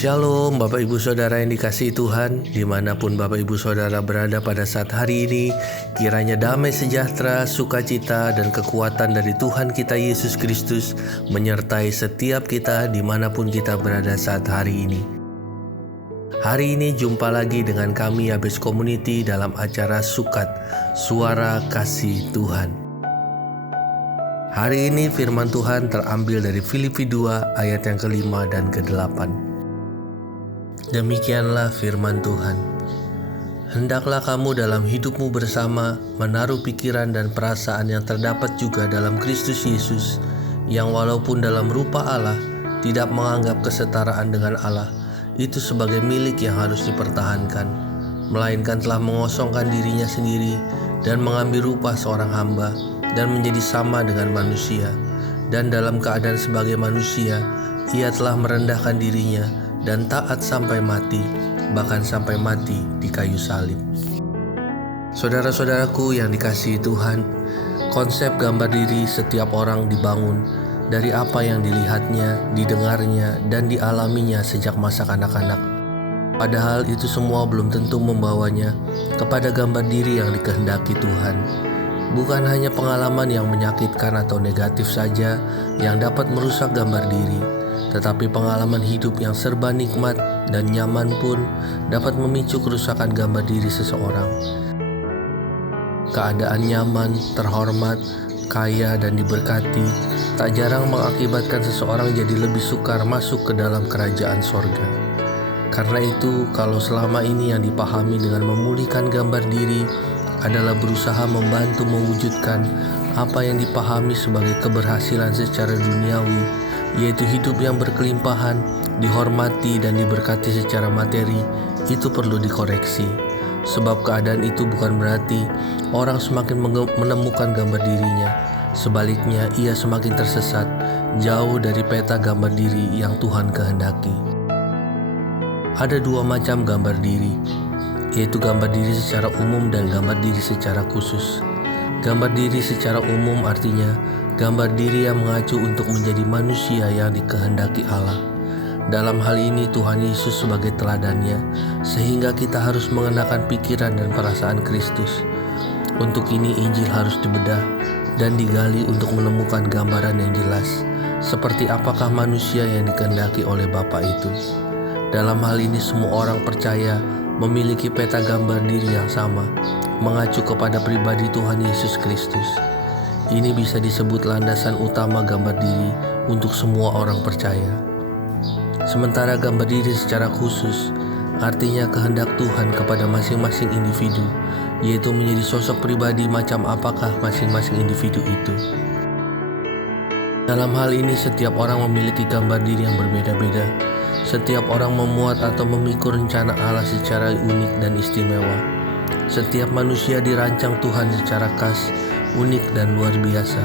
Shalom Bapak Ibu Saudara yang dikasihi Tuhan, dimanapun Bapak Ibu Saudara berada pada saat hari ini, kiranya damai sejahtera, sukacita, dan kekuatan dari Tuhan kita Yesus Kristus menyertai setiap kita dimanapun kita berada saat hari ini. Hari ini jumpa lagi dengan kami Yabes Community dalam acara Sukat, Suara Kasih Tuhan. Hari ini firman Tuhan terambil dari Filipi 2 ayat yang ke-5 dan ke-8. Demikianlah firman Tuhan. Hendaklah kamu dalam hidupmu bersama menaruh pikiran dan perasaan yang terdapat juga dalam Kristus Yesus, yang walaupun dalam rupa Allah tidak menganggap kesetaraan dengan Allah itu sebagai milik yang harus dipertahankan, melainkan telah mengosongkan dirinya sendiri dan mengambil rupa seorang hamba dan menjadi sama dengan manusia. Dan dalam keadaan sebagai manusia, ia telah merendahkan dirinya dan taat sampai mati, bahkan sampai mati di kayu salib. Saudara-saudaraku yang dikasihi Tuhan, konsep gambar diri setiap orang dibangun dari apa yang dilihatnya, didengarnya, dan dialaminya sejak masa kanak-kanak. Padahal itu semua belum tentu membawanya kepada gambar diri yang dikehendaki Tuhan. Bukan hanya pengalaman yang menyakitkan atau negatif saja yang dapat merusak gambar diri, tetapi pengalaman hidup yang serba nikmat dan nyaman pun dapat memicu kerusakan gambar diri seseorang. Keadaan nyaman, terhormat, kaya, dan diberkati tak jarang mengakibatkan seseorang jadi lebih sukar masuk ke dalam kerajaan sorga. Karena itu, kalau selama ini yang dipahami dengan memulihkan gambar diri adalah berusaha membantu mewujudkan apa yang dipahami sebagai keberhasilan secara duniawi, yaitu hidup yang berkelimpahan, dihormati dan diberkati secara materi, itu perlu dikoreksi. Sebab keadaan itu bukan berarti orang semakin menemukan gambar dirinya. Sebaliknya, ia semakin tersesat, jauh dari peta gambar diri yang Tuhan kehendaki. Ada dua macam gambar diri, yaitu gambar diri secara umum dan gambar diri secara khusus. Gambar diri secara umum artinya gambar diri yang mengacu untuk menjadi manusia yang dikehendaki Allah. Dalam hal ini Tuhan Yesus sebagai teladannya, sehingga kita harus mengenakan pikiran dan perasaan Kristus. Untuk ini Injil harus dibedah dan digali untuk menemukan gambaran yang jelas, seperti apakah manusia yang dikehendaki oleh Bapa itu. Dalam hal ini semua orang percaya memiliki peta gambar diri yang sama, mengacu kepada pribadi Tuhan Yesus Kristus. Ini bisa disebut landasan utama gambar diri untuk semua orang percaya. Sementara gambar diri secara khusus artinya kehendak Tuhan kepada masing-masing individu, yaitu menjadi sosok pribadi macam apakah masing-masing individu itu. Dalam hal ini setiap orang memiliki gambar diri yang berbeda-beda. Setiap orang memuat atau memikul rencana Allah secara unik dan istimewa. Setiap manusia dirancang Tuhan secara khas, unik dan luar biasa.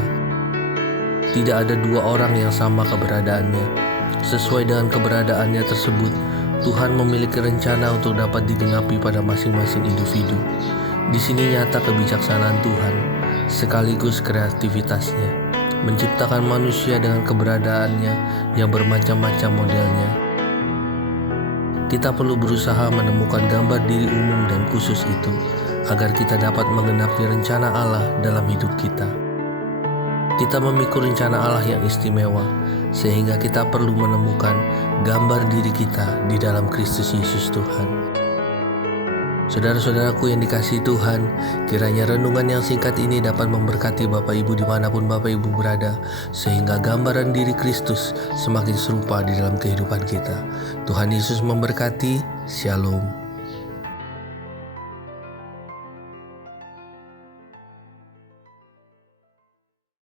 Tidak ada dua orang yang sama keberadaannya. Sesuai dengan keberadaannya tersebut, Tuhan memiliki rencana untuk dapat digenapi pada masing-masing individu. Di sini nyata kebijaksanaan Tuhan, sekaligus kreativitasnya, menciptakan manusia dengan keberadaannya yang bermacam-macam modelnya. Kita perlu berusaha menemukan gambar diri umum dan khusus itu, agar kita dapat menggenapi rencana Allah dalam hidup kita. Kita memikul rencana Allah yang istimewa, sehingga kita perlu menemukan gambar diri kita di dalam Kristus Yesus Tuhan. Saudara-saudaraku yang dikasihi Tuhan, kiranya renungan yang singkat ini dapat memberkati Bapak Ibu dimanapun Bapak Ibu berada, sehingga gambaran diri Kristus semakin serupa di dalam kehidupan kita. Tuhan Yesus memberkati. Shalom.